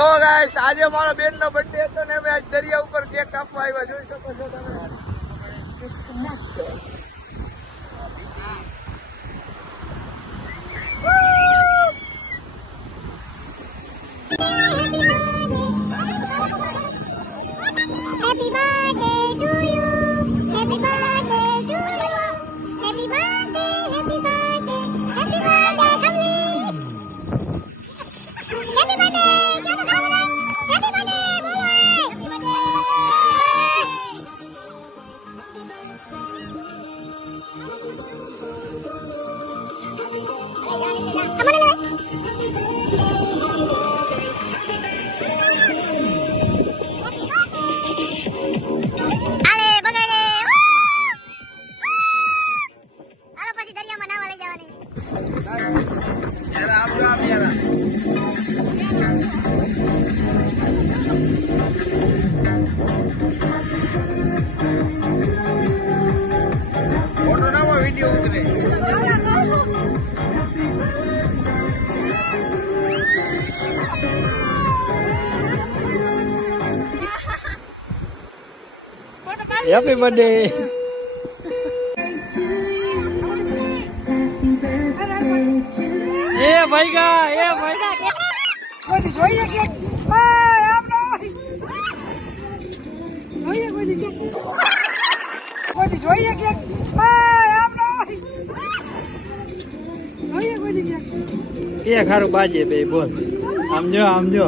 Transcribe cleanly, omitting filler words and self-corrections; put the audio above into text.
તો ગાઈસ આજે મારો બેન નો બર્થડે હતો ને અમે આજ દરિયા ઉપર કેક કાપવા આવ્યા જોઈ શકો છો તમે Happy birthday to you. Happy birthday to you. Happy birthday, happy birthday, happy birthday, Kamli. Happy birthday, क्या बता रहे हैं? Happy birthday, बोलो. Happy birthday. ફોટો ના વિડીયો ઉતરે હેપી બર્થડે એ ભાઈ ગા કોઈ જોઈએ કે ઓય આમ જોઈએ કોઈ જોઈએ કે ઓય આમ જોઈએ કોઈ કે એ ખારું બાજે બે બોલ આમ જો